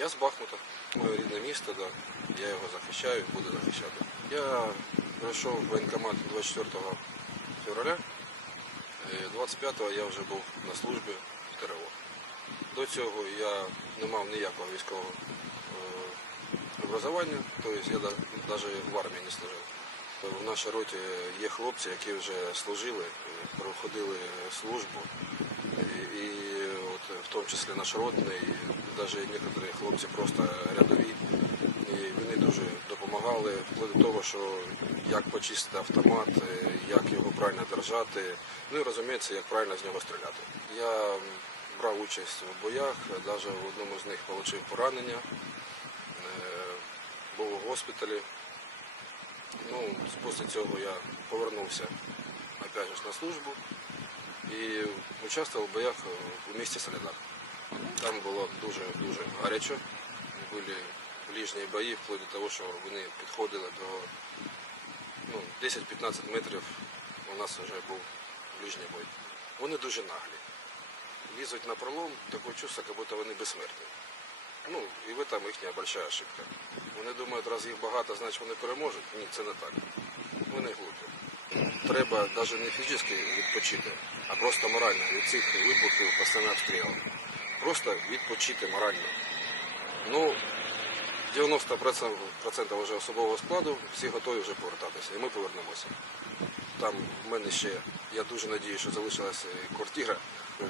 Я з Бахмута, моє рідне місто, да. я його захищаю і буду захищати. Я прийшов в воєнкомат 24 февраля, Е, 25-го я вже був на службі в ТРО. До цього я не мав ніякого військового е, образування, тобто я навіть в армії не служив. В нашій роті є хлопці, які вже служили, е, проходили службу, і, в тому числі наш ротний, і навіть некоторі хлопці просто рядові. І вони дуже допомагали вплоть до того, що як почистити автомат, е, як його правильно держати, ну і розуміється, як правильно з нього стріляти. Я брав участь у боях, навіть в одному з них отримав поранення, е, був у госпіталі. Ну, після цього я повернувся опять же, на службу і участвував в боях у місті Солідар. Там було дуже-дуже гарячо. Були ближні бої, вплоть до того, що вони підходили до ну, 10-15 метрів. У нас вже був ближній бой. Вони дуже наглі. Лізуть на пролом, таке чувство, як будто вони безсмертні. Ну, і в этом їхня велика ошибка. Вони думають, раз їх багато, значить вони переможуть. Ні, це не так. Вони глупі. Треба навіть не фізично відпочити, а просто морально від цих вибухів постійно обстрілів. Просто відпочити морально. Ну, 90% вже особового складу, всі готові вже повертатися, і ми повернемося. Там в мене ще, я дуже надію, що залишилася квартира. Е,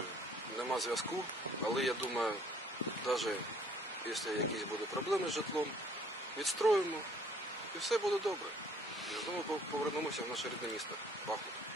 Нема зв'язку, але я думаю, навіть якщо якісь будуть проблеми з житлом, відстроїмо і все буде добре. Повернемося в наше рідне місто, Бахмут.